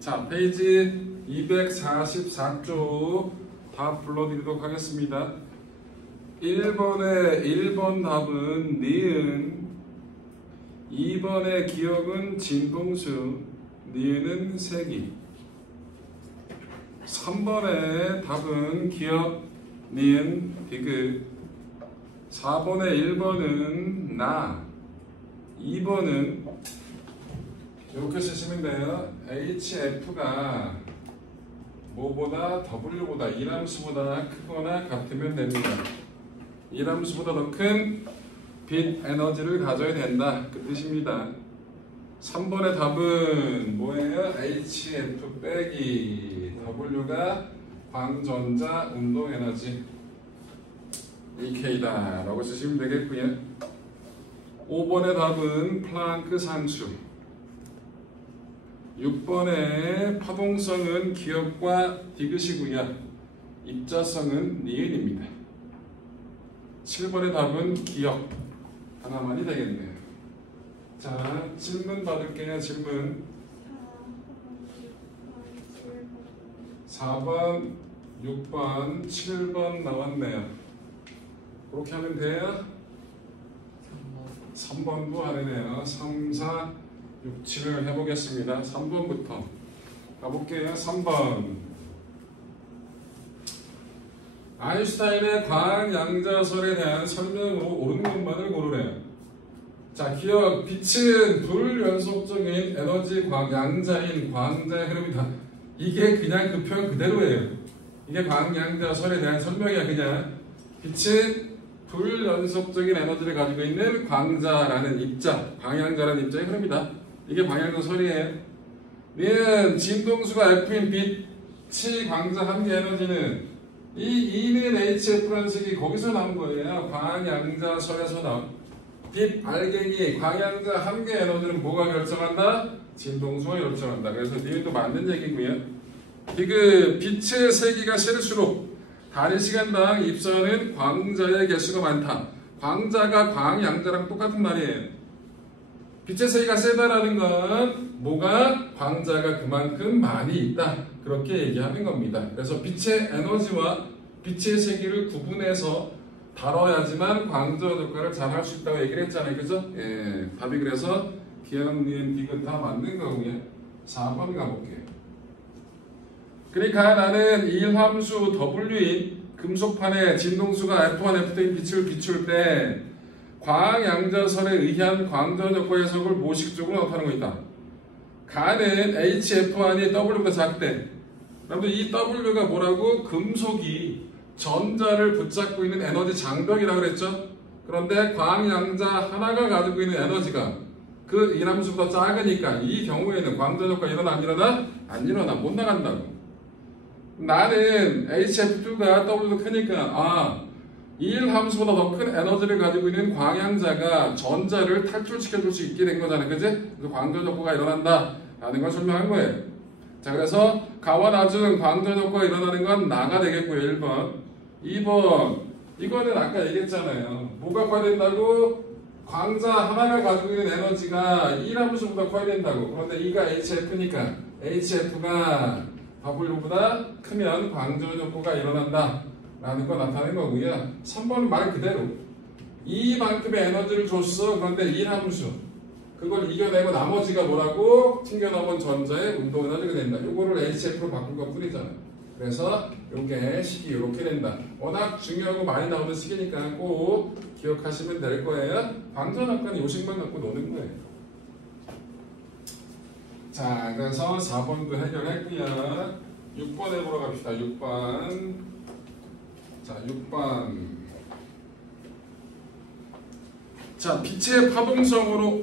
자, 페이지 244쪽 답 불러드리도록 하겠습니다. 1번 답은 니은, 2번의 기억은 진동수, 니은은 세기. 3번의 답은 기억, 니은, 디귿. 4번의 1번은 나, 2번은 이렇게 쓰시면 돼요. HF가 뭐보다 W보다 이함수보다 크거나 같으면 됩니다. 이함수보다 더 큰 빛 에너지를 가져야 된다. 그 뜻입니다. 3번의 답은 뭐예요? HF 빼기 W가 광전자 운동 에너지 EK다 라고 쓰시면 되겠고요. 5번의 답은 플랑크 상수. 6번의 파동성은 기억과 디귿이고요. 입자성은 니은입니다. 7번의 답은 기억 하나만이 되겠네요. 자, 질문 받을게요. 질문 4번, 6번, 7번 나왔네요. 그렇게 하면 돼요? 3번도 하네요. 3, 4, 6, 7을 해보겠습니다. 3번부터 가볼게요. 3번 아인슈타인의 광양자설에 대한 설명으로 옳은 것만을 고르래요. 자, 기억, 빛은 불연속적인 에너지 양자인 광자의 흐름이다. 이게 그냥 그 표현 그대로예요. 이게 광양자설에 대한 설명이야. 그냥 빛은 불연속적인 에너지를 가지고 있는 광자라는 입자, 광양자라는 입자의 흐름이다. 이게 광양자설이에요. 니은 진동수가 F인 빛이 광자 한계 에너지는 이 E는 HF라는 식이 거기서 나온 거예요. 광양자설에서 나온 빛 알갱이 광양자 한계 에너지는 뭐가 결정한다? 진동수가 결정한다. 그래서 니은도 맞는 얘기고요. 디귿 빛의 세기가 세릴수록 단위 시간당 입선은 광자의 개수가 많다. 광자가 광양자랑 똑같은 말이에요. 빛의 세기가 세다라는 건 뭐가? 광자가 그만큼 많이 있다. 그렇게 얘기하는 겁니다. 그래서 빛의 에너지와 빛의 세기를 구분해서 다뤄야지만 광자 효과를 잘 할 수 있다고 얘기를 했잖아요. 그죠? 예, 답이 그래서 기억, 니은, 디귿 다 맞는 거고요. 4번 가볼게요. 그러니까 나는 일함수 W인 금속판에 진동수가 F1, F2인 빛을 비출 때 광양자설에 의한 광전 효과 해석을 모식적으로 나타내고 있다. 가는 HF1이 W보다 작대. 여러분들 이 W가 뭐라고? 금속이 전자를 붙잡고 있는 에너지 장벽이라고 그랬죠? 그런데 광양자 하나가 가지고 있는 에너지가 그 일함수보다 작으니까 이 경우에는 광전 효과 일어나 안 일어나? 안 일어나. 못 나간다고. 나는 HF2가 W보다 크니까 이 함수보다 더 큰 에너지를 가지고 있는 광양자가 전자를 탈출시켜줄 수 있게 된 거잖아요. 그지? 그래서 광전 효과가 일어난다 라는 걸 설명한 거예요. 자, 그래서 가와 나중 광전 효과가 일어나는 건 나가 되겠고요. 1번 2번 이거는 아까 얘기했잖아요. 뭐가 커야 된다고? 광자 하나가 가지고 있는 에너지가 1함수보다 커야 된다고. 그런데 이가 HF니까 HF가 W보다 크면 광전 효과가 일어난다 라는 거 나타낸 거고요. 3번은 말 그대로 이만큼의 에너지를 줬어. 그런데 1함수 그걸 이겨내고 나머지가 뭐라고? 튕겨나온 전자의 운동 에너지가 된다. 이거를 HF로 바꾼 것 뿐이잖아요. 그래서 이게 식이 이렇게 된다. 워낙 중요하고 많이 나오는 식이니까 꼭 기억하시면 될 거예요. 광전 효과는 이 식만 갖고 노는 거예요. 자, 그래서 4번도 해결했고요. 6번 해보러 갑시다. 6번. 자, 6번. 자, 빛의 파동성으로,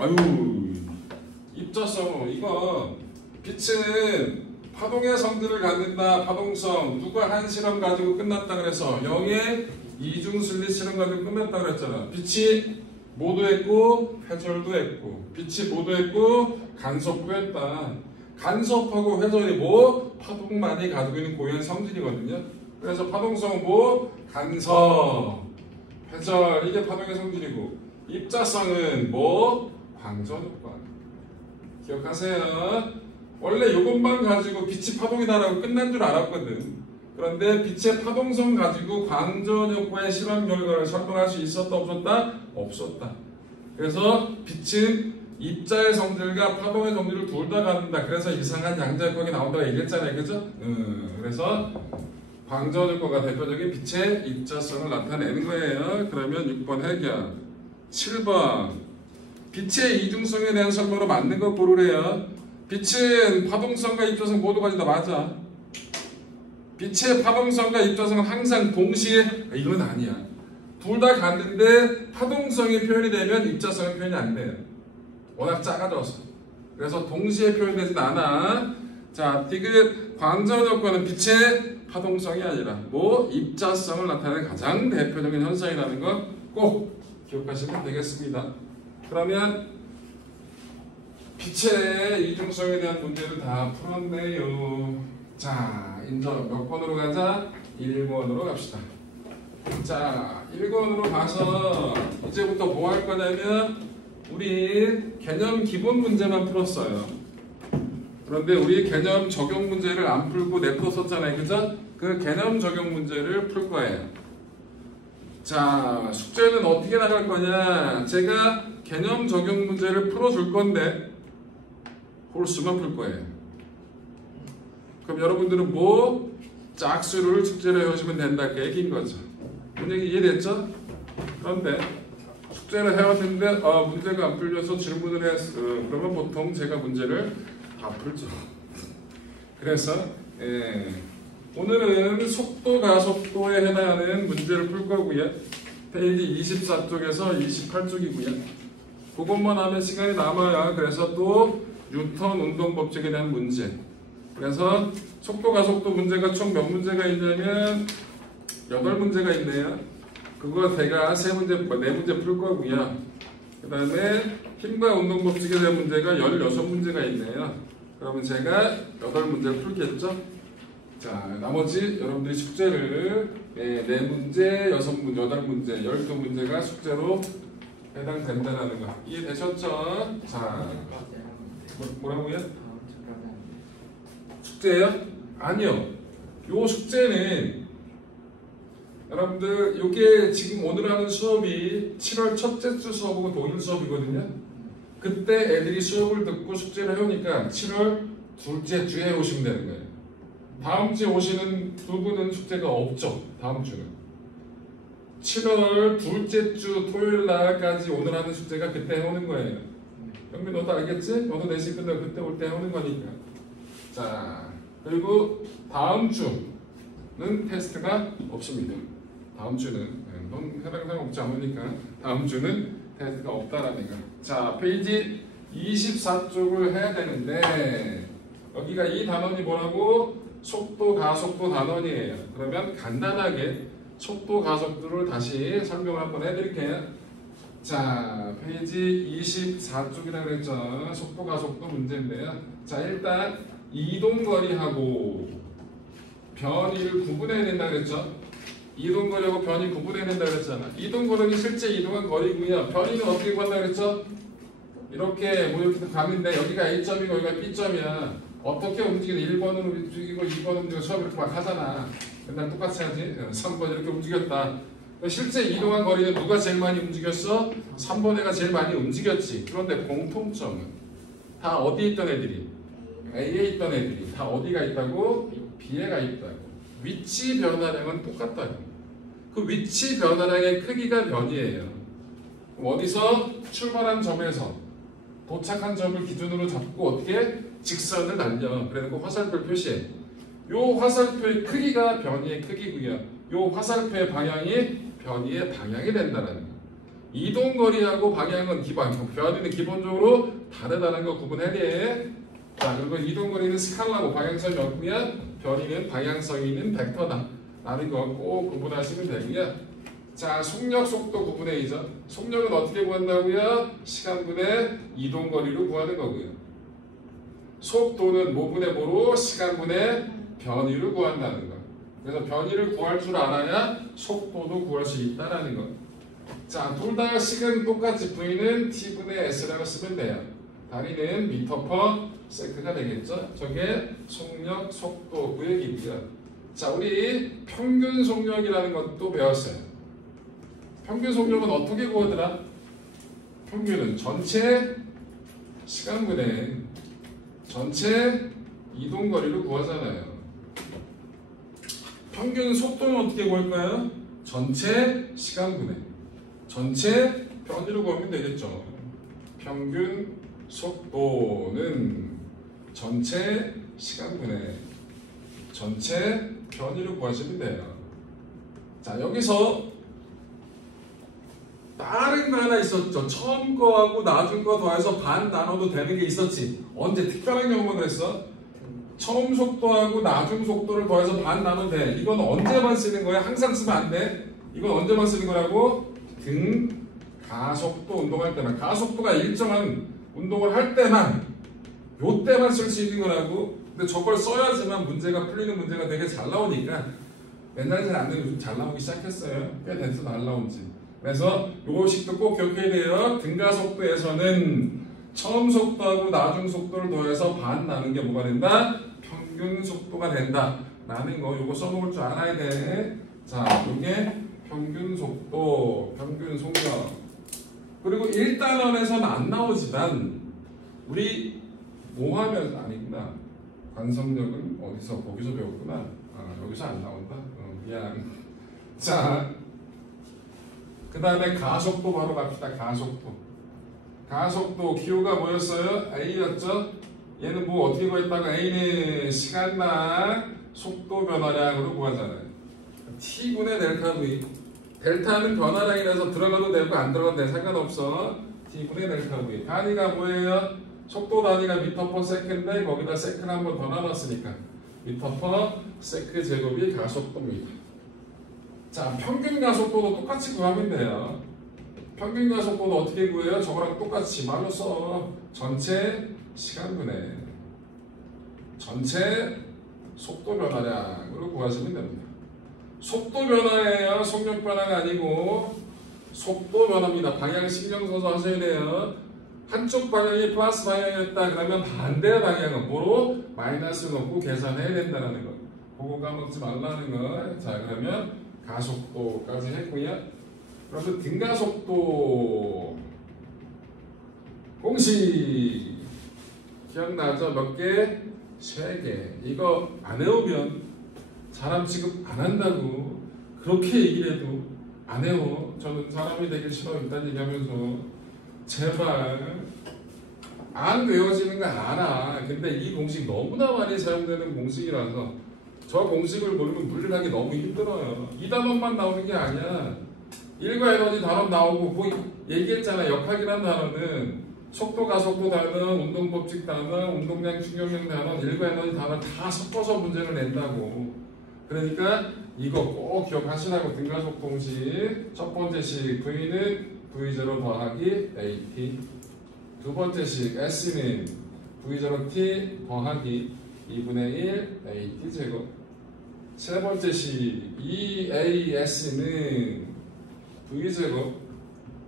입자성으로, 이거, 빛은 파동의 성질을 갖는다. 파동성. 누가 한 실험 가지고 끝났다 그래서, 영의 이중순리 실험 가지고 끝났다 그랬잖아. 빛이 모도했고, 회절도 했고, 빛이 모도했고, 간섭도 했다. 간섭하고 회절이 뭐? 파동만이 가지고 있는 고유한 성질이거든요. 그래서 파동성은 뭐? 간섭, 회절, 이게 파동의 성질이고, 입자성은 뭐? 광전 효과. 기억하세요. 원래 이것만 가지고 빛이 파동이다라고 끝난 줄 알았거든. 그런데 빛의 파동성 가지고 광전효과의 실험 결과를 설명할 수 있었다 없었다? 없었다. 그래서 빛은 입자의 성질과 파동의 성질을 둘 다 갖는다. 그래서 이상한 양자역학이 나온다고 얘기했잖아요. 그죠? 그래서 광전효과가 대표적인 빛의 입자성을 나타내는 거예요. 그러면 6번 해결. 7번 빛의 이중성에 대한 설명으로 맞는 거 고르래요. 빛은 파동성과 입자성 모두 가진다. 맞아. 빛의 파동성과 입자성은 항상 동시에 이건 아니야. 둘 다 갖는데 파동성이 표현이 되면 입자성은 표현이 안 돼요. 워낙 작아져서. 그래서 동시에 표현되진 않아. 자, 디귿 광전효과는 빛의 파동성이 아니라 입자성을 나타내는 가장 대표적인 현상이라는 거 꼭 기억하시면 되겠습니다. 그러면 빛의 이중성에 대한 문제를 다 풀었네요. 자, 인정 몇 번으로 가자? 1번으로 갑시다. 자, 1번으로 가서 이제부터 뭐 할 거냐면 우리 개념 기본 문제만 풀었어요. 그런데 우리 개념 적용 문제를 안 풀고 냅뒀었잖아요. 그죠? 그 개념 적용 문제를 풀 거예요. 자, 숙제는 어떻게 나갈 거냐? 제가 개념 적용 문제를 풀어줄 건데 홀수만 풀 거예요. 그럼 여러분들은 짝수를 숙제로 해오시면 된다 그 얘기인 거죠. 문제가 이해됐죠? 그런데 숙제를 해왔는데 문제가 안 풀려서 질문을 했어. 그러면 보통 제가 문제를 다 풀죠. 그래서 오늘은 속도 가속도에 해당하는 문제를 풀 거고요. 페이지 24쪽에서 28쪽이고요. 그것만 하면 시간이 남아요. 그래서 또 뉴턴 운동법칙에 대한 문제. 그래서 속도 가속도 문제가 총 몇 문제가 있냐면 8문제가 있네요. 그거 제가 4문제 풀 거고요. 그 다음에 힘과 운동법칙에 대한 문제가 16문제가 있네요. 그러면 제가 8문제를 풀겠죠? 자, 나머지 여러분들이 숙제를 4문제, 6문제, 8문제, 12문제가 숙제로 해당된다는 거 이해되셨죠? 자, 뭐라고요? 숙제요? 아니요. 요 숙제는 여러분들 요게 지금 오늘 하는 수업이 7월 첫째 주 수업이고 독일 수업이거든요. 그때 애들이 수업을 듣고 숙제를 해오니까 7월 둘째 주에 오시면 되는 거예요. 다음 주에 오시는 두 분은 숙제가 없죠. 다음 주는 7월 둘째 주 토요일 날까지 오늘 하는 숙제가 그때 해오는 거예요. 영민 너도 알겠지? 너도 내신 끝나고 그때 올 때 해오는 거니까. 자, 그리고 다음 주는 테스트가 없습니다. 다음 주는 넌 해당 없지 않으니까 다음 주는 테스트가 없다라는 거. 자, 페이지 24쪽을 해야 되는데 여기가 이 단원이 뭐라고? 속도, 가속도 단원이에요. 그러면 간단하게 속도, 가속도를 다시 설명을 한번 해드릴게요. 자, 페이지 24쪽이라고 그랬죠. 속도, 가속도 문제인데요. 자, 일단 이동거리하고 변이를 구분해야 된다 그랬죠. 이동거리하고 변이 구분해야 된다 그랬잖아. 이동거리는 실제 이동한 거리고요. 변이는 어떻게 구한다 그랬죠? 이렇게 이렇게 가는데 여기가 A점이고 여기가 B점이야. 어떻게 움직이는 1번으로 움직이고 2번 움직이고 수업 이렇게 막 하잖아. 맨날 똑같이 하지. 3번 이렇게 움직였다. 실제 이동한 거리는 누가 제일 많이 움직였어? 3번 애가 제일 많이 움직였지. 그런데 공통점은 다 어디에 있던 애들이? A에 있던 애들이 다 어디가 있다고? B에 가 있다고. 위치 변화량은 똑같다고. 그 위치 변화량의 크기가 변이에요. 어디서 출발한 점에서 도착한 점을 기준으로 잡고 어떻게 직선을 날려. 그래놓고 화살표 표시해. 요 화살표의 크기가 변이의 크기고요. 요 화살표의 방향이 변이의 방향이 된다는 거. 이동거리하고 방향은 변이는 기본적으로 다르다는 거 구분해야 돼. 자, 그리고 이동거리는 스칼라고 방향성이 없고요. 변이는 방향성이 있는 벡터다. 라는 거 꼭 구분하시면 되고요. 자, 속력, 속도 구분해야죠. 속력은 어떻게 구한다고요? 시간분의 이동거리로 구하는 거고요. 속도는 모분의 모로 시간분의 변이를 구한다는 거. 그래서 변이를 구할 줄 알아야 속도도 구할 수 있다는 거. 자, 둘 다 식은 똑같이 V는 T분의 S라고 쓰면 돼요. 단위는 미터 퍼 세컨드가 되겠죠. 저게 속력, 속도, 구획이고요. 자, 우리 평균 속력이라는 것도 배웠어요. 평균 속력은 어떻게 구하더라? 평균은 전체 시간분의 전체 이동거리를 구하잖아요. 평균 속도는 어떻게 구할까요? 전체 시간분의 전체 편의로 구하면 되겠죠. 평균 속도는 전체 시간분의 전체 편의로 구하시면 돼요. 자, 여기서 다른 거 하나 있었죠. 처음 거하고 나중 거 더해서 반 나눠도 되는 게 있었지. 언제 특별한 경우가 됐어? 처음 속도하고 나중 속도를 더해서 반 나누면 돼. 이건 언제만 쓰는 거야? 항상 쓰면 안 돼. 이건 언제만 쓰는 거라고? 가속도 운동할 때만. 가속도가 일정한 운동을 할 때만, 요 때만 쓸 수 있는 거라고. 근데 저걸 써야지만 문제가 풀리는 문제가 되게 잘 나오니까 맨날 잘 안 되면 요즘 잘 나오기 시작했어요. 꽤 됐어 잘 나온지. 그래서 요식도 꼭 기억해야 돼요. 등가속도에서는 처음 속도하고 나중 속도를 더해서 반 나눈 게 뭐가 된다? 평균 속도가 된다. 라는 거 요거 써먹을 줄 알아야 돼. 자, 요게 평균 속도, 평균 속력. 그리고 1단원에서는 안 나오지만 우리 뭐 하면 아니구나. 관성력은 어디서 거기서 배웠구나. 아, 여기서 안 나온다. 미안. 자, 그 다음에 가속도 바로 갑시다. 가속도. 가속도 기호가 뭐였어요? A였죠? 얘는 뭐 어떻게 구했다가 A는 시간당 속도 변화량으로 구하잖아요. T분의 델타 V. 델타는 변화량이라서 들어가도 되고 안 들어가도 돼. 상관없어. T분의 델타 V. 단위가 뭐예요? 속도 단위가 미터 퍼 세컨드인데 거기다 세컨드 한 번 더 나눴으니까 미터 퍼 세컨드 제곱이 가속도입니다. 자, 평균 가속도도 똑같이 구하면 돼요. 평균 가속도는 어떻게 구해요? 저거랑 똑같이 말로 써. 전체 시간분의 전체 속도 변화량으로 구하시면 됩니다. 속도 변화예요. 속력 변화가 아니고 속도 변화입니다. 방향 신경 써서 하셔야 돼요. 한쪽 방향이 플러스 방향이었다 그러면 반대 방향은 뭐로? 마이너스 놓고 계산해야 된다는 거. 그거 까먹지 말라는 거. 자, 그러면 가속도까지 했고요. 그러면 등가속도 공식 기억나죠? 몇 개? 3개. 이거 안 외우면 사람 취급 안 한다고 그렇게 얘기를 해도 안 외워. 저는 사람이 되기 싫어 일단 얘기하면서 제발 안 외워지는 거 알아. 근데 이 공식 너무나 많이 사용되는 공식이라서 저 공식을 모르면 물리하기 너무 힘들어요. 이 단원만 나오는 게 아니야. 일과 에너지 단원 나오고 뭐 얘기했잖아. 역학이라는 단원은 속도, 가속도 단원, 운동법칙 단원, 운동량, 충격량 단원, 일과 에너지 단원 다 섞어서 문제를 낸다고. 그러니까 이거 꼭 기억하시라고. 등가속 공식 첫 번째 식 V는 V0 더하기 AT, 두 번째 식 S는 V0T 더하기 2분의 1 AT 제곱, 세 번째 식 EAS는 V0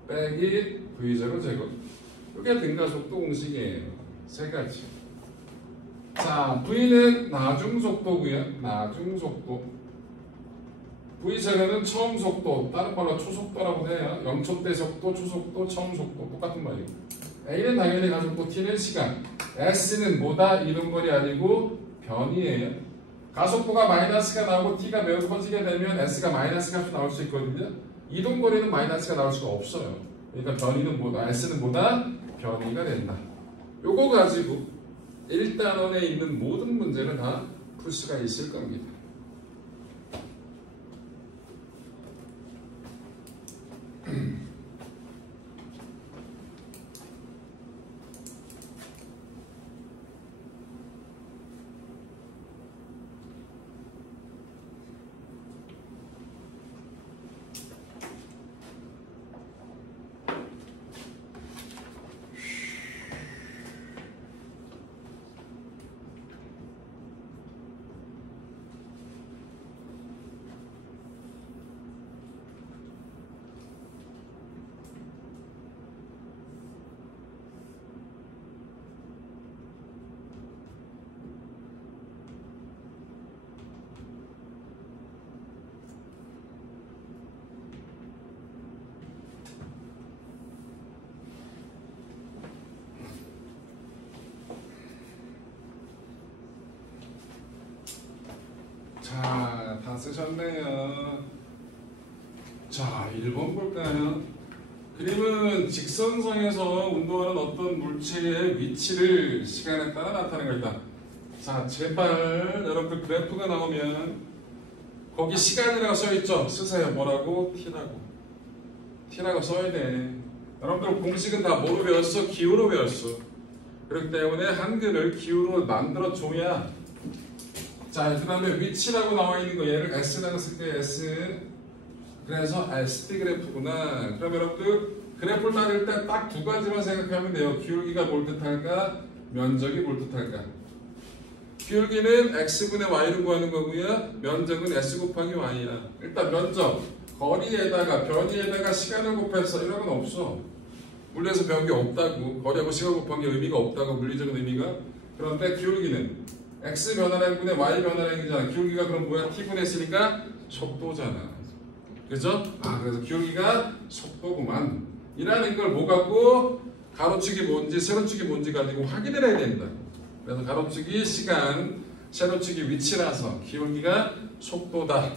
빼기 V0 제곱. 이게 등가속도 공식이에요. 세 가지. 자, V는 나중속도고요. 나중속도. V0는 처음 속도, 다른 말로 초속도라고 해요. 0초 대 속도, 초속도, 처음 속도 똑같은 말이에요. A는 당연히 가속도, T는 시간, S는 뭐다? 이동거리 아니고 변이에요. 가속도가 마이너스가 나오고 T가 매우 커지게 되면 S가 마이너스 값이 나올 수 있거든요. 이동거리는 마이너스가 나올 수가 없어요. 그러니까 변이는 뭐다? S는 뭐다? 변이가 된다. 요거 가지고 1단원에 있는 모든 문제는 다 풀 수가 있을 겁니다. 쓰셨네요. 자, 1번 볼까요? 그림은 직선상에서 운동하는 어떤 물체의 위치를 시간에 따라 나타내는 거다. 자, 제발 여러분들 그래프가 나오면 거기 시간이라고 써있죠? 쓰세요. 뭐라고? T라고. T라고 써야 돼. 여러분들 공식은 다 뭐로 배웠어? 기호로 배웠어. 그렇기 때문에 한글을 기호로 만들어줘야. 자, 그 다음에 위치라고 나와 있는 거 얘를 S라고 쓸게요. S. 그래서 SD 그래프구나. 그럼 여러분들 그래프를 따질 때 딱 두 가지만 생각하면 돼요. 기울기가 뭘 뜻할까? 면적이 뭘 뜻할까? 기울기는 X분의 Y를 구하는 거고요. 면적은 S 곱하기 Y야. 일단 면적, 거리에다가 변이에다가 시간을 곱해서 이런 건 없어. 물리에서 배운 게 없다고. 거리하고 시간 곱한 게 의미가 없다고. 물리적인 의미가. 그런데 기울기는 X 변화량분의 Y 변화량이잖아. 기울기가 그럼 뭐야? T분의 S니까 속도잖아. 그죠? 그래서 기울기가 속도구만. 이라는 걸 뭐 갖고 가로축이 뭔지 세로축이 뭔지 가지고 확인을 해야 된다. 그래서 가로축이 시간, 세로축이 위치라서 기울기가 속도다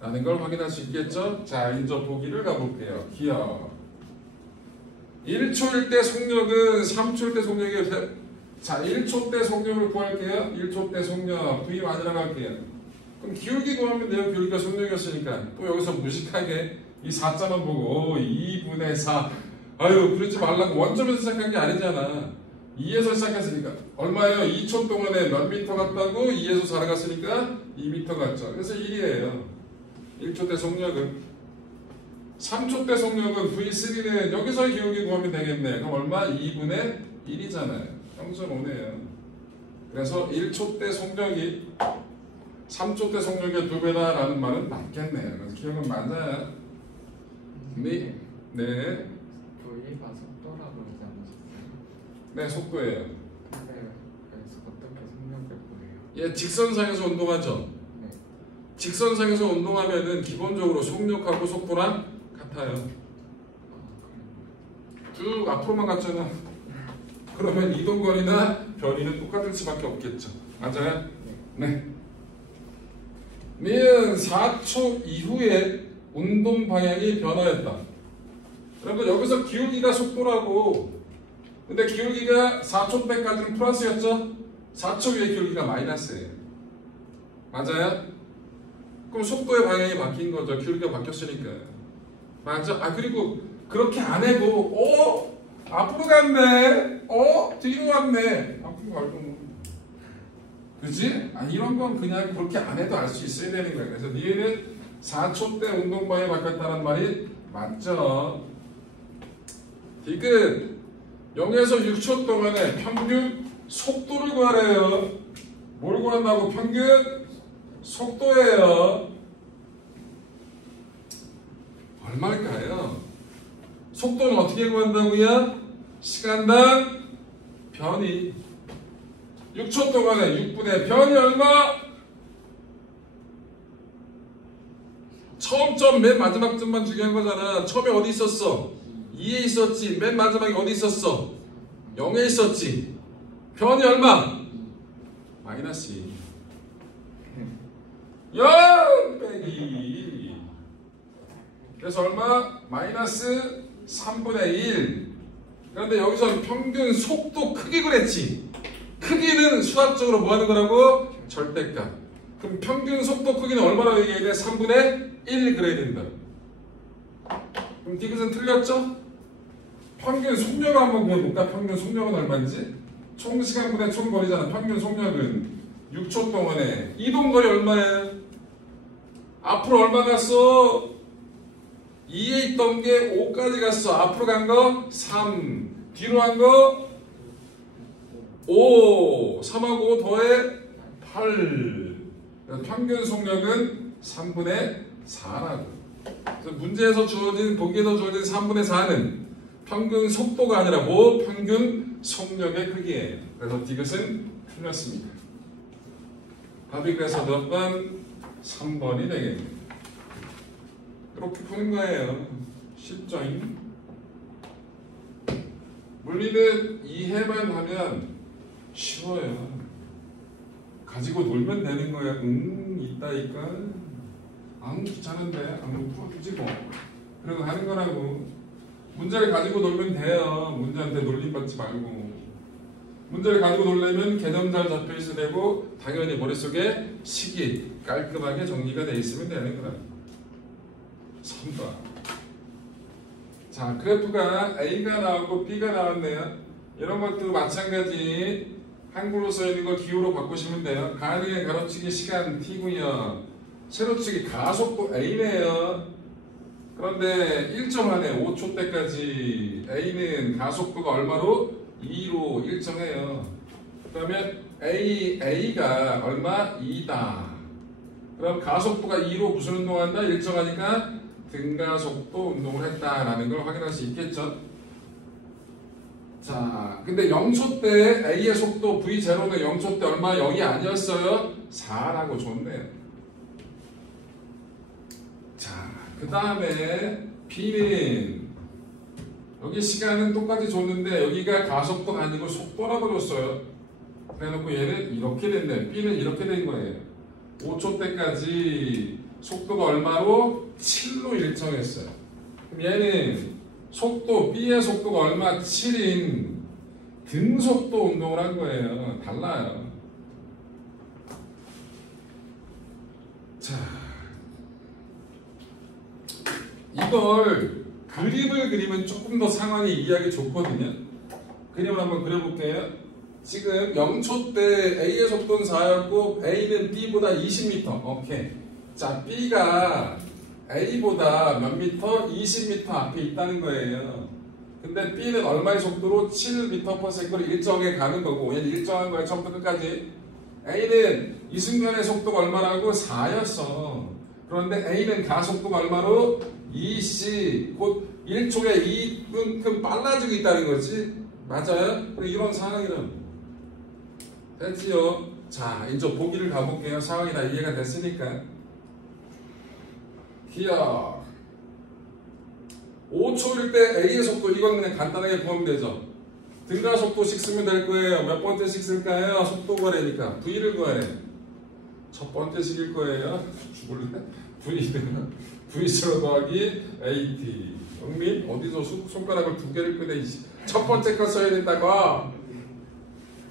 라는 걸 확인할 수 있겠죠? 자, 이제 보기를 가볼게요. 기억 1초일 때 속력은 3초일 때 속력이 자, 1초 때 속력을 구할게요. 1초 때 속력 V 만이라고 할게요. 그럼 기울기 구하면 돼요. 기울기가 속력이었으니까. 또 여기서 무식하게 이 4자만 보고 2분의 4 아유 그러지 말라고. 원점에서 시작한 게 아니잖아. 2에서 시작했으니까 얼마예요? 2초 동안에 몇 미터 갔다고? 2에서 4를 갔으니까 2미터 갔죠. 그래서 1이에요. 1초 때 속력은. 3초 때 속력은 V3는 여기서 기울기 구하면 되겠네. 그럼 얼마? 2분의 1이잖아요. 0.5네요. 그래서 1초 때 속력이 3초 때 속력의 2배다 라는 말은 맞겠네요. 그래서 기억은 맞아요. 네. V가 속도라고 하지 않으셨어요? 네, 속도예요. 근데 그래서 어떻게 속력을 구해요? 얘 직선상에서 운동하죠? 네. 직선상에서 운동하면은 기본적으로 속력하고 속도랑 같아요. 쭉 앞으로만 갔잖아. 그러면 이동거리나 변이는 똑같을 수밖에 없겠죠. 맞아요? 네. 니은 4초 이후에 운동 방향이 변화했다. 여러분 여기서 기울기가 속도라고. 근데 기울기가 4초 때까지는 플러스였죠? 4초 위에 기울기가 마이너스예요. 맞아요? 그럼 속도의 방향이 바뀐 거죠. 기울기가 바뀌었으니까. 맞죠? 그리고 그렇게 안 해도 앞으로 갔네. 뒤로 갔네. 앞으로 갈고 그지? 이런 건 그냥 그렇게 안 해도 알 수 있어야 되는 거예요. 그래서 니은은 4초 때 운동 방향이 바뀌었다는 말이 맞죠? 디귿 0에서 6초 동안에 평균 속도를 구하래요. 뭘 구한다고? 평균 속도예요. 얼마일까요? 속도는 어떻게 구한다고요? 시간당 변이. 6초 동안에 6분의 변이 얼마? 처음 점 맨 마지막 점만 중요한 거잖아. 처음에 어디 있었어? 2에 있었지. 맨 마지막에 어디 있었어? 0에 있었지. 변이 얼마? 마이너스 2. 0 빼기. 그래서 얼마? 마이너스 3분의 1. 그런데 여기서 평균 속도 크기 그랬지. 크기는 수학적으로 뭐 하는 거라고? 절대값. 그럼 평균 속도 크기는 얼마나 얘기해야 돼? 3분의 1 그래야 된다. 그럼 디귿은 틀렸죠? 평균 속력을 한번 구해볼까? 평균 속력은 얼마인지? 총 시간분의 총 거리잖아. 평균 속력은 6초 동안에 이동거리 얼마예요? 앞으로 얼마 갔어? 2에 있던 게 5까지 갔어. 앞으로 간 거 3. 뒤로 간 거 5. 3하고 5 더해 8. 평균 속력은 3분의 4라고. 그래서 문제에서 주어진, 보기에서 주어진 3분의 4는 평균 속도가 아니라 뭐? 평균 속력의 크기예요. 그래서 디귿은 틀렸습니다. 답이 그래서 몇 번? 3번이 되겠네요. 이렇게 푸는 거예요. 쉽죠잉? 물리는 이해만 하면 쉬워요. 가지고 놀면 되는 거야. 있다니까. 귀찮은데 풀어주지 뭐. 그러고 하는 거라고. 문제를 가지고 놀면 돼요. 문제한테 놀림받지 말고. 문제를 가지고 놀려면 개념 잘 잡혀 있어야 되고 당연히 머릿속에 식이 깔끔하게 정리가 돼 있으면 되는 거라. 3번. 자, 그래프가 A가 나오고 B가 나왔네요. 이런 것도 마찬가지 한글로 써 있는 걸 기호로 바꾸시면 돼요. 가능의 가로치기 시간 T고요. 세로치기 가속도 A네요. 그런데 일정하네. 5초 때까지 A는 가속도가 얼마로? 2로 일정해요. 그러면 A가 얼마? 2다. 그럼 가속도가 2로 무슨 운동한다? 일정하니까 등가속도 운동을 했다라는 걸 확인할 수 있겠죠. 자, 근데 0초 때 A의 속도 V0는 0초 때 얼마? 0이 아니었어요? 4라고 줬네요. 자, 그 다음에 B는 여기 시간은 똑같이 줬는데 여기가 가속도가 아니고 속도라고 줬어요. 그래놓고 얘는 이렇게 됐네. B는 이렇게 된 거예요. 5초 때까지 속도가 얼마로? 7로 일정했어요. 그럼 얘는 속도, B의 속도가 얼마? 7인 등속도 운동을 한 거예요. 달라요. 자, 이걸 그림을 그리면 조금 더 상황이 이해하기 좋거든요. 그림을 한번 그려볼게요. 지금 0초 때 A의 속도는 4였고 A는 B보다 20m. 오케이. 자, B가 A보다 몇 미터? 20m 앞에 있다는 거예요. 근데 B는 얼마의 속도로? 7m/s로 일정하게 가는 거고 얘는 일정한 거예요. 처음부터 끝까지. A는 이 순간의 속도가 얼마라고? 4였어. 그런데 A는 가속도가 얼마로? 2c 곧 1초에 2만큼 빨라지고 있다는 거지. 맞아요? 이런 상황이란 됐지요? 자, 이제 보기를 가볼게요. 상황이 다 이해가 됐으니까. 기억 5초일 때 A의 속도 이건 그냥 간단하게 구하면 되죠. 등가속도씩 쓰면 될 거예요. 몇 번째씩 쓸까요? 속도 구하려니까 V를 구하래. 첫 번째씩일 거예요. 죽을래? V는 V0 더하기 AT. 영민 어디서 손가락을 두 개를 끄네. 첫 번째 거 써야 된다고.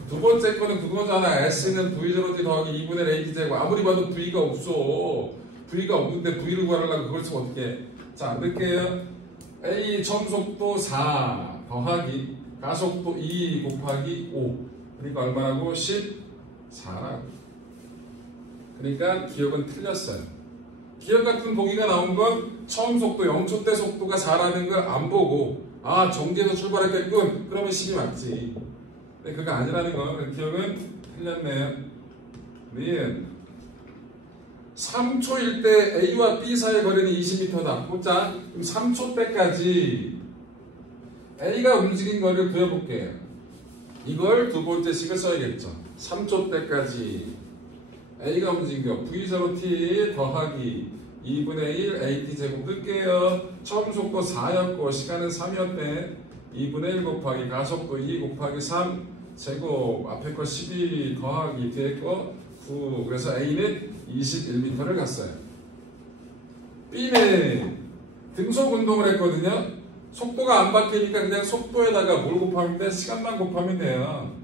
두 번째 거는 그거잖아. S는 V0 더하기 2분의 AT 제곱. 아무리 봐도 V가 없어. V가 없는데 V를 구하려고 그걸 쓰면 어떡해. 자, 넣을게요. A 처음 속도 4 더하기 가속도 2 곱하기 5. 그러니까 얼마라고? 14라고. 그러니까 기억은 틀렸어요. 기억 같은 보기가 나온 건 처음 속도 0초 때 속도가 4라는 걸 안 보고 아, 정지에서 출발했겠군. 그러면 10이 맞지. 근데 그거 아니라는 거. 기억은 틀렸네요. 니은 3초일 때 A와 B 사이의 거리는 20m다. 보자. 그럼 3초 때까지 A가 움직인 거리를 그려볼게요. 이걸 두 번째 식을 써야겠죠. 3초 때까지 A가 움직인 거 V0t 더하기 2분의 1 AT 제곱 넣을게요. 처음 속도 4였고 시간은 3이었대. 2분의 1 곱하기 가속도 2 곱하기 3 제곱 앞에 거 12 더하기 뒤에 거 9. 그래서 A는 21m를 갔어요. B는 등속 운동을 했거든요. 속도가 안 바뀌니까 그냥 속도에다가 뭘 곱하면 돼? 시간만 곱하면 돼요.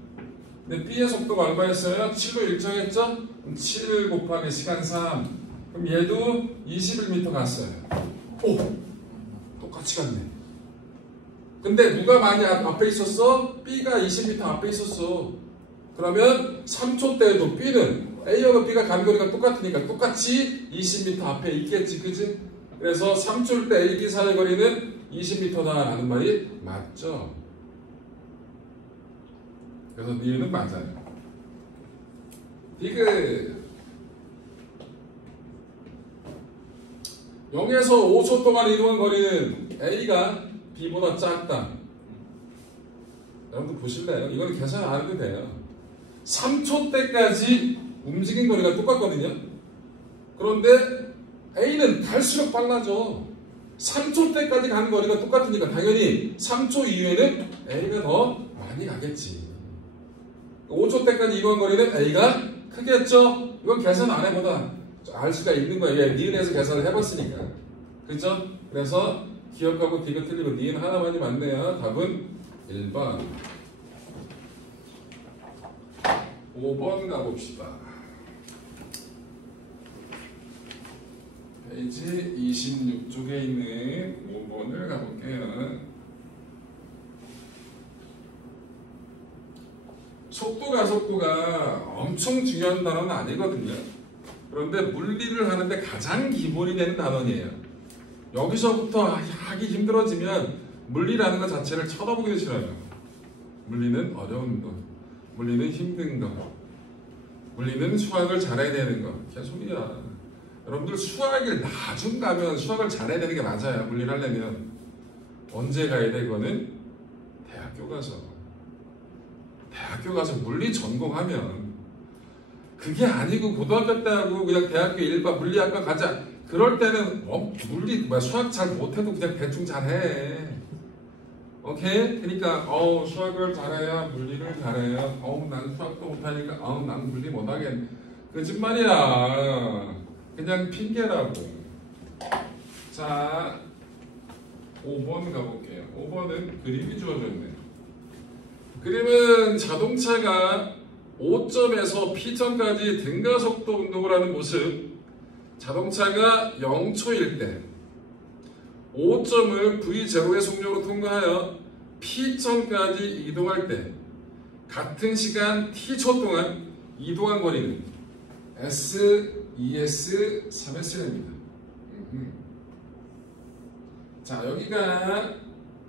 근데 B의 속도가 얼마였어요? 7로 일정했죠? 7 곱하기 시간 3. 그럼 얘도 21m 갔어요. 오! 똑같이 갔네. 근데 누가 많이 앞에 있었어? B가 20m 앞에 있었어. 그러면 3초 때에도 B는 A하고 B가 가는 거리가 똑같으니까 똑같이 20m 앞에 있겠지, 그지? 그래서 3초일 때 A, B 사이의 거리는 20m다 라는 말이 맞죠? 그래서 니은은 맞아요. 디귿 0에서 5초 동안 이동한 거리는 A가 B보다 작다. 여러분들 보실래요? 이건 계산 안 해도 돼요. 3초 때까지 움직인 거리가 똑같거든요. 그런데 A는 갈수록 빨라져. 3초 때까지 가는 거리가 똑같으니까 당연히 3초 이후에는 A가 더 많이 가겠지. 5초 때까지 이동한 거리는 A가 크겠죠? 이건 계산 안 해보다 알 수가 있는 거예요. 왜? 니은에서 계산을 해봤으니까. 그죠? 그래서 기억하고 D가 틀리면 니은 하나만이 맞네요. 답은 1번. 5번 가봅시다. 페이지 26쪽에 있는 5번을 가볼게요. 속도 가속도가 엄청 중요한 단어는 아니거든요. 그런데 물리를 하는데 가장 기본이 되는 단원이에요. 여기서부터 하기 힘들어지면 물리라는 것 자체를 쳐다보기도 싫어요. 물리는 어려운 것, 물리는 힘든 것, 물리는 수학을 잘해야 되는 것. 개소리야. 여러분들 수학을 나중 가면 수학을 잘해야 되는 게 맞아요. 물리를 하려면. 언제 가야 돼? 이거는 대학교 가서 물리 전공하면, 그게 아니고 고등학교 때 하고 그냥 대학교 일반 물리학과 가자 그럴 때는 물리 수학 잘 못해도 그냥 대충 잘해. 오케이? 그러니까 수학을 잘해야 물리를 잘해요. 난 수학도 못하니까 난 물리 못하겠네. 거짓말이야. 그냥 핑계라고. 자, 5번 가볼게요. 5번은 그림이 주어졌네. 그림은 자동차가 5점에서 P점까지 등가속도 운동을 하는 모습. 자동차가 0초일 때 5점을 V0의 속력으로 통과하여 P점까지 이동할 때 같은 시간 T초 동안 이동한 거리는 S, 2S, 3S입니다. 자, 여기가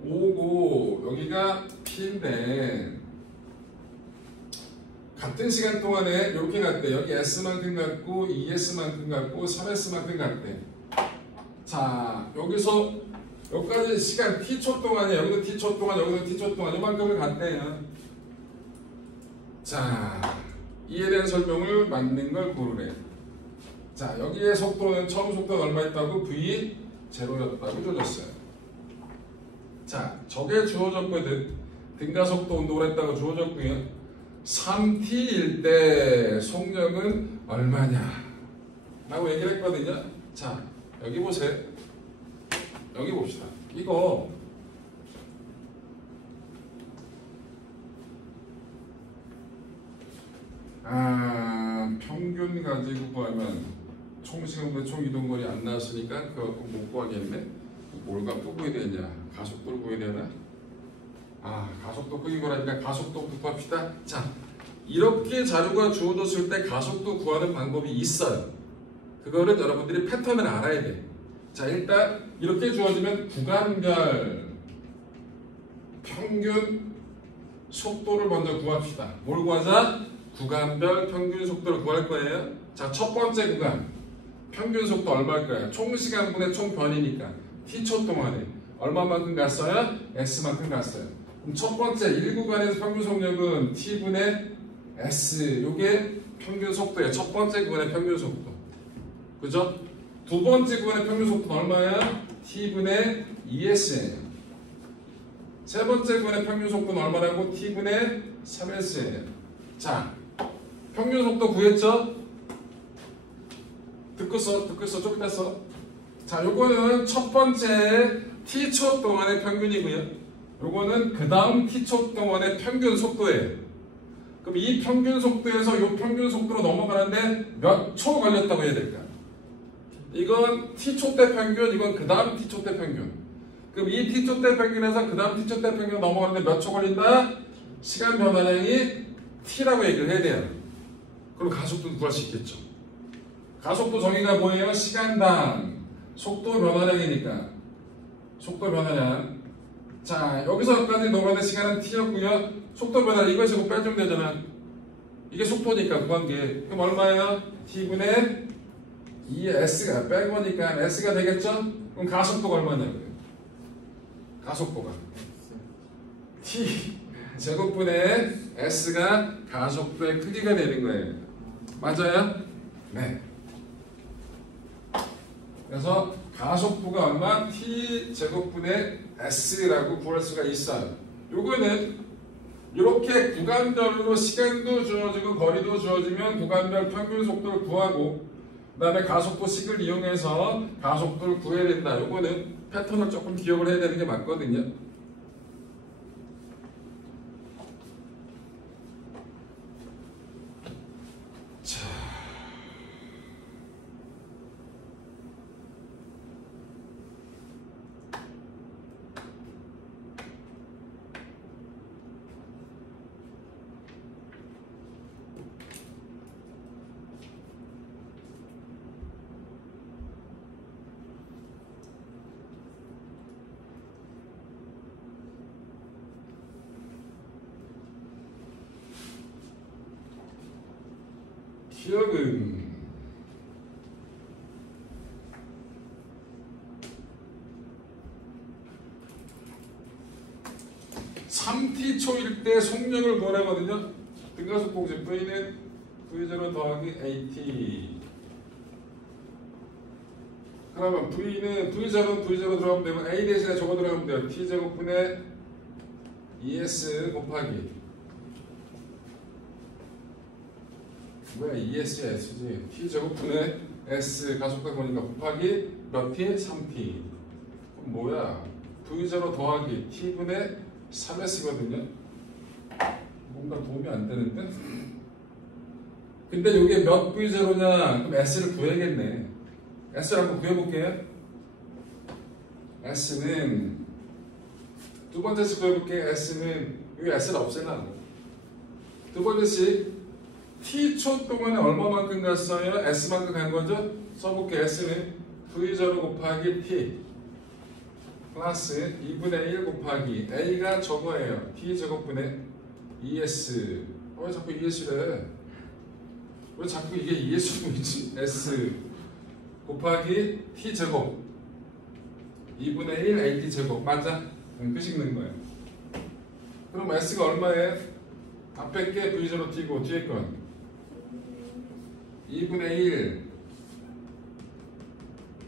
5고 여기가 P인데 같은 시간 동안에 이렇게 갔대. 여기 S만큼 갔고 2S만큼 갔고 3S만큼 갔대. 자, 여기서 여기까지 시간 T초 동안에 여기도 T초 동안 여기도 T초 동안 이만큼을 갔대요. 자, 이에 대한 설명을 맞는 걸 고르래. 자, 여기의 속도는 처음 속도는 얼마 있다고? V0였다고 주어졌어요. 자, 저게 주어졌거든. 등가속도 운동을 했다고 주어졌고요. 3T일 때 속력은 얼마냐 라고 얘기를 했거든요. 자, 여기 보세요. 여기 봅시다. 이거 평균 가지고 구하면 총 시간보다 총 이동거리 안 나왔으니까 그거 못 구하겠네. 뭘 갖고 구해야 되냐? 가속도를 구해야 되나? 가속도 크기 구하니까 가속도부터 구합시다. 자, 이렇게 자료가 주어졌을 때 가속도 구하는 방법이 있어요. 그거를 여러분들이 패턴을 알아야 돼. 자, 일단 이렇게 주어지면 구간별 평균 속도를 먼저 구합시다. 뭘 구하자? 구간별 평균 속도를 구할 거예요. 자, 첫 번째 구간 평균 속도 얼마일 거예요? 총 시간분의 총 변이니까 T초 동안에 얼마만큼 갔어요? S만큼 갔어요. 그럼 첫 번째 1구간에서 평균 속력은 T분의 S, 요게 평균 속도예요. 첫 번째 구간의 평균 속도. 그죠? 두 번째 구간의 평균 속도는 얼마야? T분의 2S예요. 세 번째 구간의 평균 속도는 얼마라고? T분의 3S예요. 자, 평균 속도 구했죠? 듣고 써, 좀 이따 써. 자, 요거는 첫 번째 T초 동안의 평균이고요. 요거는 그 다음 T초 동안의 평균 속도예요. 그럼 이 평균 속도에서 이 평균 속도로 넘어가는데 몇 초 걸렸다고 해야 될까? 이건 T초 때 평균, 이건 그 다음 T초 때 평균. 그럼 이 T초 때 평균에서 그 다음 T초 때 평균 넘어가는데 몇 초 걸린다? 시간 변화량이 T라고 얘기를 해야 돼요. 그럼 가속도도 구할 수 있겠죠. 가속도 정의가 뭐예요? 시간당 속도 변화량이니까. 속도 변화량. 자, 여기서 여기까지 넘어가는 시간은 T였고요. 속도 변화 이것이고 빼주면 되잖아. 이게 속도니까 구한게. 그럼 얼마예요? T분의 2S가 빼고니까 S가 되겠죠? 그럼 가속도가 얼마냐고요? 가속도가 T 제곱분의 S가 가속도의 크기가 되는 거예요. 맞아요? 네. 그래서 가속도가 얼마? T 제곱분의 S라고 구할 수가 있어요. 요거는 이렇게 구간별로 시간도 주어지고 거리도 주어지면 구간별 평균 속도를 구하고 그 다음에 가속도 식을 이용해서 가속도를 구해야 된다. 요거는 패턴을 조금 기억을 해야 되는 게 맞거든요. 자, 기억은 3t초일 때 속력을 구하거든요. 등가속 공식 V는 V0 더하기 AT. 그러면 V는 V0 들어가면 되고 A 대신에 저거 들어가면 돼요. T제곱분의 ES 곱하기 뭐야 ES야 S지. T제곱분의 S 가속도 보니까 곱하기 몇 T? 3T. 그럼 뭐야? V0 더하기 T분의 3S거든요. 뭔가 도움이 안 되는데? 근데 이게 몇 V0냐? 그럼 S를 구해야겠네. S를 한번 구해볼게요. S는 두 번째씩 구해볼게요. S는 여기 S를 없애놔. 두 번째씩 T초 동안에 얼마만큼 갔어요? S만큼 간 거죠? 써볼게요. S는 V0 곱하기 T 플러스 2분의 1 곱하기 A가 저거예요. T제곱분의 ES. 왜 자꾸 ES래? 왜 자꾸 이게 ES로 보이지? S 곱하기 T제곱 2분의 1 AT제곱. 맞아? 끝 읽는 거예요. 그럼 S가 얼마예요? 앞에 게 V0 T고 뒤에 건 2분의 1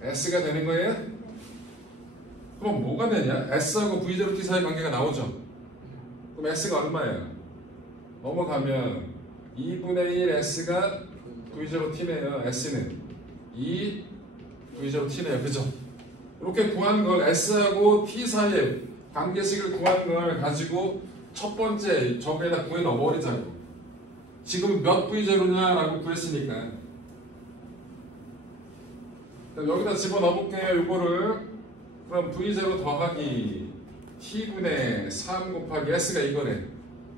S가 되는 거예요? 그럼 뭐가 되냐? S하고 V0 T 사이 관계가 나오죠? 그럼 S가 얼마예요? 넘어가면 2분의 1 S가 V0 T네요. S는 2 V0 T네요. 그죠? 이렇게 구한 걸 S하고 T 사이의 관계식을 구한 걸 가지고 첫 번째 저거에다 구해 넣어버리자고. 지금 몇 V0냐라고 구했으니까 여기다 집어넣어볼게요. 이거를 그럼 V0 더하기 T분의 3 곱하기 S가 이거네.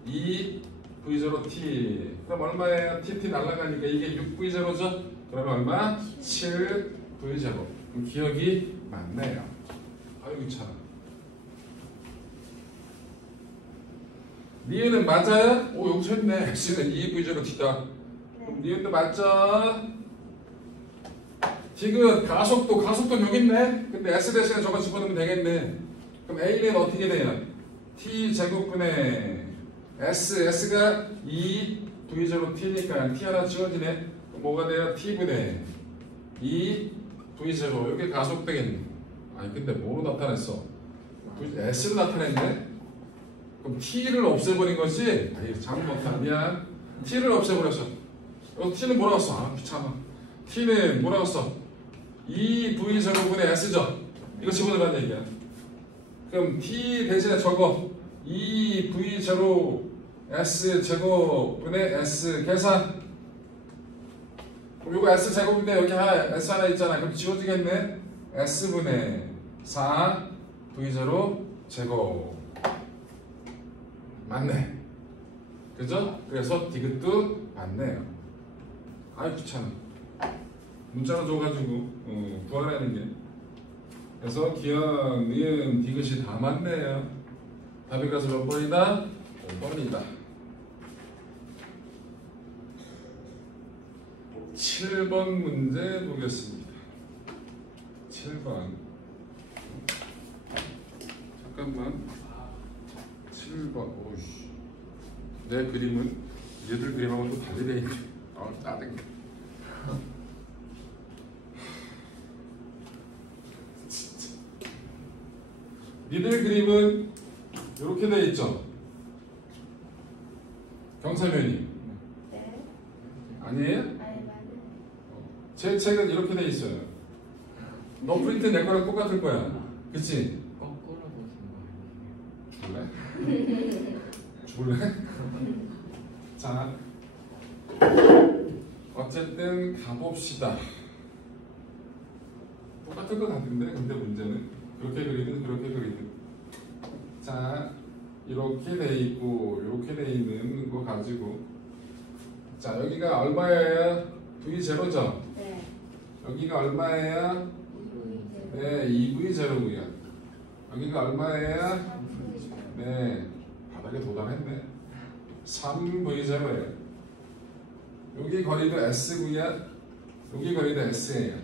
2 V0 T. 그럼 얼마예요? TT 날라가니까 이게 6V0죠? 그러면 얼마? 7 V0. 그럼 기억이 맞네요. 아유 귀찮아. 니은은 맞아요? 오 여기 써있네. X는 2V0 T다. 그럼 니은도 맞죠? 지금 가속도 여기 있네? 근데 S 대신에 저거 집어넣으면 되겠네. 그럼 A는 어떻게 돼요? T제곱분의 S가 2V0 T니까 T 하나 지워지네. 그럼 뭐가 돼요? T분의 2V0. 여기 가속되겠네. 아니 근데 뭐로 나타냈어? S로 나타냈네? 그럼 T를 없애버린 거지? 아니 잘못했다. 미안. T를 없애버렸어. T는 뭐라고 써? 아 귀찮아. T는 뭐라고 써? 2V0분의 S죠? 이거 집어넣으라는 얘기야. 그럼 T 대신에 저거 2V0 S 제곱분의 S 계산. 그럼 이거 S 제곱인데 여기 S 하나 있잖아. 그럼 지워지겠네. S분의 4 V0 제곱. 맞네. 그죠? 그래서 디귿도 맞네요. 아이 귀찮아. 문자로 줘가지고 구하라는 게. 그래서 기억, 니은, 디귿이 다 맞네요. 답이 가서 몇 번이다? 5번이다. 7번 문제 보겠습니다. 7번. 잠깐만. 7번. 오이씨. 내 그림은 얘들 그림하고 또 달리 돼 있네. 짜증나. 니들 그림은 이렇게 돼 있죠? 경사면이. 네. 아니에요? 아니, 맞아요. 제 책은 이렇게 돼 있어요. 너 프린트 내 거랑 똑같을 거야. 그치? 거꾸로 보신 거 아니에요? 죽을래? 죽을래? 자, 어쨌든 가봅시다. 똑같을 것 같은데, 근데 문제는 그렇게 그리든 그렇게 그리든. 자, 이렇게 돼 있고 이렇게 돼 있는 거 가지고, 자, 여기가 얼마예요? V0죠? 네. 여기가 얼마예요? 네, 2V0고요. 여기가 얼마예요? 네, 바닥에 도달했네. 3V0예요. 여기 거리도 S고요. 여기 거리도 S예요.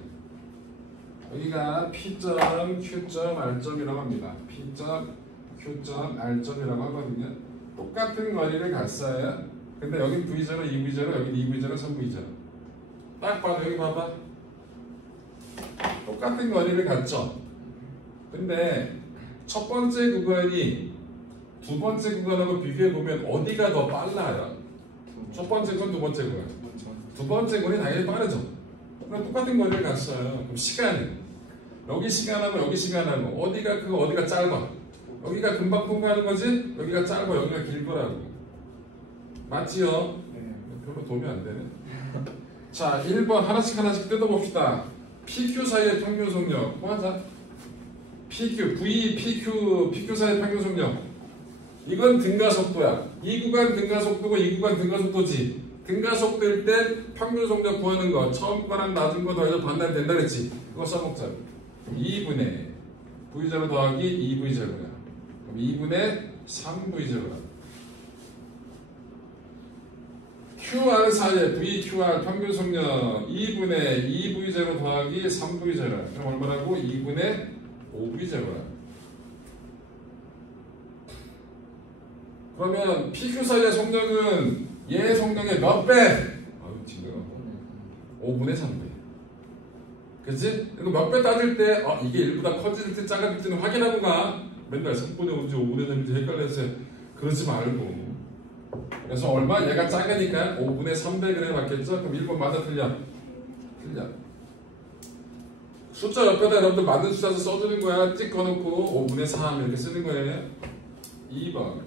여기가 P.Q.R.점이라고 합니다. P.Q.R.점이라고 하거든요. 똑같은 거리를 갔어요. 근데 여긴 V0, 2V0, 여긴 2V0, 3V0. 딱 봐도 여기 봐봐. 똑같은 거리를 갔죠. 근데 첫 번째 구간이 두 번째 구간하고 비교해보면 어디가 더 빨라요? 첫 번째 건 두 번째 구간. 두 번째 구간이 당연히 빠르죠. 그럼 똑같은 거리를 갔어요. 그럼 시간은 여기 시간하고 여기 시간하고 어디가 짧아? 여기가 금방 통과하는 거지? 여기가 짧아, 여기가 길더라고. 맞지요? 네. 별로 도움이 안 되네. 자, 1번 하나씩 뜯어봅시다. PQ 사이의 평균 속력 뭐 하자? PQ, V, PQ 사이의 평균 속력. 이건 등가속도야. 이 구간 등가속도고 이 구간 등가속도지. 등가속도일 때 평균 속력 구하는 거 처음 거랑 낮은 거 더해서 반납이 된다 그랬지. 그거 써먹자. 2분의 V0 더하기 2V0야. 그럼 2분의 3V0야. QR 사이에 VQR 평균 속력 2분의 2V0 더하기 3V0. 그럼 얼마라고? 2분의 5V0. 그러면 PQ 사이의 속력은 얘 속력의 몇 배? 아유 지금 5분의 3배. 그치? 이거 몇 배 따질 때 이게 1보다 커질지 작아질지는 확인하고 가. 맨날 3분의 5인지 5분의 3인지 헷갈려서 그러지 말고. 그래서 얼마? 얘가 작으니까 5분의 300을 해봤겠죠? 그럼 1번 맞아 틀려? 틀려. 숫자 옆에다 여러분들 맞는 숫자에서 써주는 거야. 찍어놓고 5분의 3 이렇게 쓰는 거예요. 2번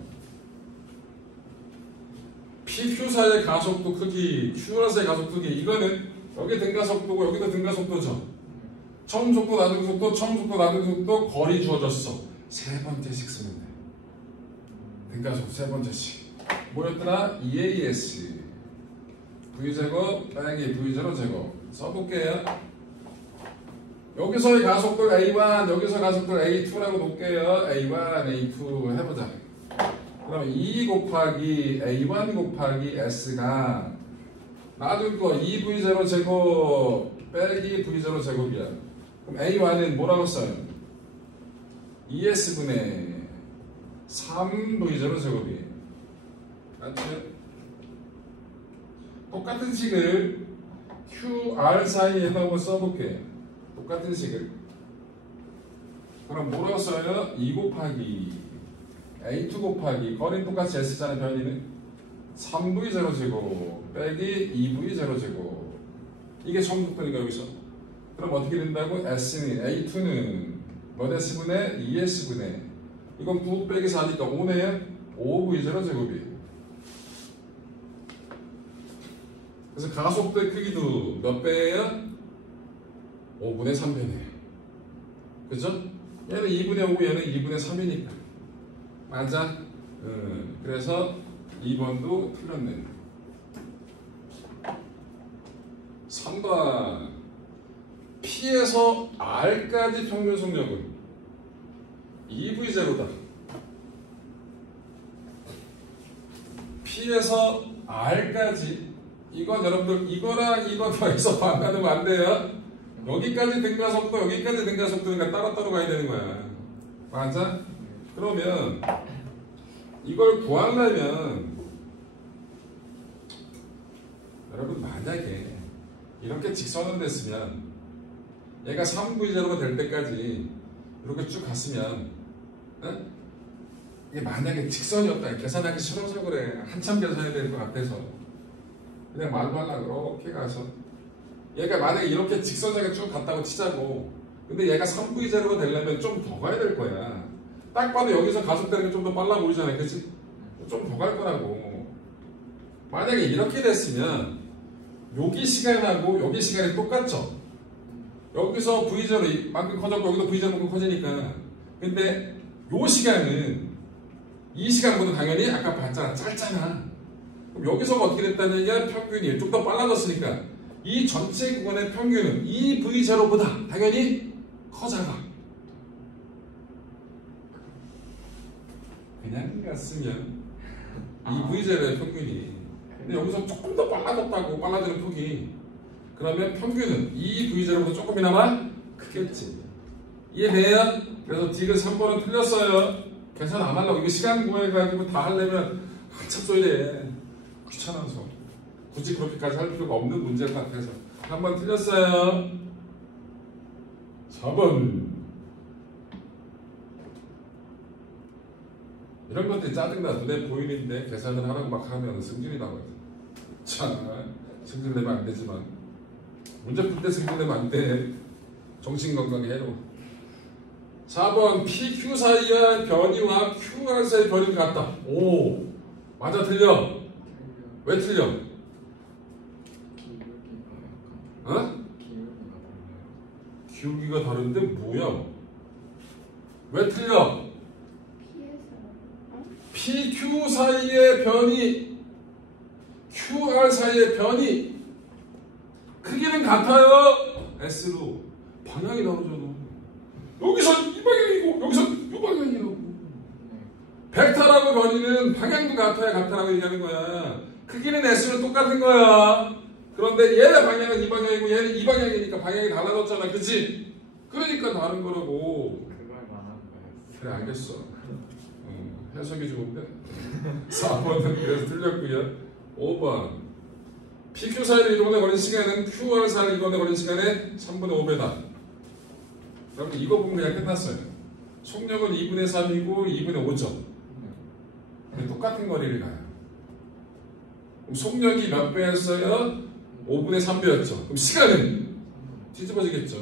PQ 사이의 가속도 크기, QR 사이의 가속도 크기. 이거는 여기 등가속도고 여기도 등가속도죠. 처음 속도, 나중 속도, 처음 속도, 나중 속도, 거리 주어졌어. 세 번째씩 쓰면 돼. 등가속도 세 번째씩. 뭐였더라? EAS V제곱 빼기 V0 제곱 써볼게요. 여기서의 가속도 A1, 여기서 가속도 A2라고 놓을게요. A1, A2 해보자. 그럼 2 곱하기 A1 곱하기 S가 나중 거 2V0 제곱 빼기 V0 제곱이야. 그럼 A1은 뭐라고 써요? 2S분의 3V0 제곱이에요. 맞죠? 똑같은 식을 QR 사이에다 한번 써볼게요. 똑같은 식을. 그럼 뭐라고 써요? 2 곱하기 A2 곱하기 거리는 똑같이 S잖아요. 변이는 3V0 제곱 빼기 2V0 제곱. 이게 처음 속도니까 여기서. 그럼 어떻게 된다고? S는 A2는 몇 S분의 2S분의 이건 9 빼기 4니까 5네요. 5V0 제곱이에요. 그래서 가속도의 크기도 몇 배예요? 5분의 3배네. 그죠? 얘는 2분의 5, 얘는 2분의 3이니까. 맞아? 그래서 2번도 틀렸네. 3번 P에서 R까지 평균 속력은 2V0다. P에서 R까지 이건 여러분들 이거랑 이거 더해서 바꿔놓으면 안 돼요. 여기까지 등가속도 여기까지 등가속도니까 따로따로 가야 되는 거야. 맞아? 그러면 이걸 구하려면 여러분 만약에 이렇게 직선으로 됐으면 얘가 3V0가 될 때까지 이렇게 쭉 갔으면 이게 만약에 직선이었다. 계산하기 싫어서 그래. 한참 계산해야 될 것 같아서 그냥 말로 하려고 이렇게 가서 얘가 만약에 이렇게 직선상에 쭉 갔다고 치자고. 근데 얘가 3V 제로가 되려면 좀 더 가야 될 거야. 딱 봐도 여기서 가속되는 게 좀 더 빨라 보이잖아요. 그치? 좀 더 갈 거라고. 만약에 이렇게 됐으면 여기 시간하고 여기 시간이 똑같죠? 여기서 V0 만큼 커졌고 여기도 V0 만큼 커지니까. 근데 요 시간은 이 시간보다 당연히 아까 봤잖아. 짧잖아. 그럼 여기서가 어떻게 됐다는 얘기야? 평균이 좀 더 빨라졌으니까 이 전체 구간의 평균은 이 V0보다 당연히 커져가. 그냥 갔으면 이 V0의 평균이. 근데 여기서 조금 더 빨라졌다고, 빨라지는 폭이. 그러면 평균은 이 V0보다 조금이나마 크겠지. 이해돼요? 그래서 디귿 3번은 틀렸어요. 계산 안 하려고. 이거 시간 구해가지고 다 하려면 한참 써야 돼. 귀찮아서. 굳이 그렇게까지 할 필요가 없는 문제 같아서. 한 번 틀렸어요. 4번. 이런 것들이 짜증나. 눈에 보이는데 계산을 하라고 막 하면 승질이 나거든. 참, 승질 내면 안 되지만. 문제 풀 때 승질 내면 안 돼. 정신건강에 해로. 4번 PQ 사이의 변이와 QR 사이의 변이가 같다. 오, 맞아 틀려? 왜 틀려? 어? 기울기가 다른데 뭐야? 왜 틀려? PQ 사이의 변이, QR 사이의 변이 크기는 같아요. S로 방향이 다르잖아. 여기서 이 방향이고 여기서 이 방향이라고. 벡터라고 변이는 방향도 같아야 같다라고 얘기하는 거야. 크기는 S는 똑같은 거야. 그런데 얘의 방향은 이 방향이고 얘는 이 방향이니까 방향이 달라졌잖아. 그치? 그러니까 다른 거라고. 그걸 말하는 거였어. 그래 알겠어. 해석이 좋은데. 4번은 그래서 틀렸고요. 5번 PQ 사이를 이동에 걸린 시간은 QR 사이를 이동에 걸린 시간의 3분의 5배다. 그럼 이거 보면 그냥 끝났어요. 속력은 2분의 3이고 2분의 5죠. 똑같은 거리를 가요. 그럼 속력이 몇 배였어요? 5분의 3배였죠. 그럼 시간은 뒤집어지겠죠.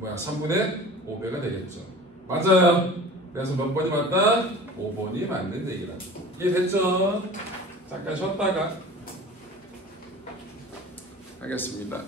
3분의 5배가 되겠죠. 맞아요. 그래서 몇 번이 맞다? 5번이 맞는 얘기다. 이해됐죠? 잠깐 쉬었다가 하겠습니다.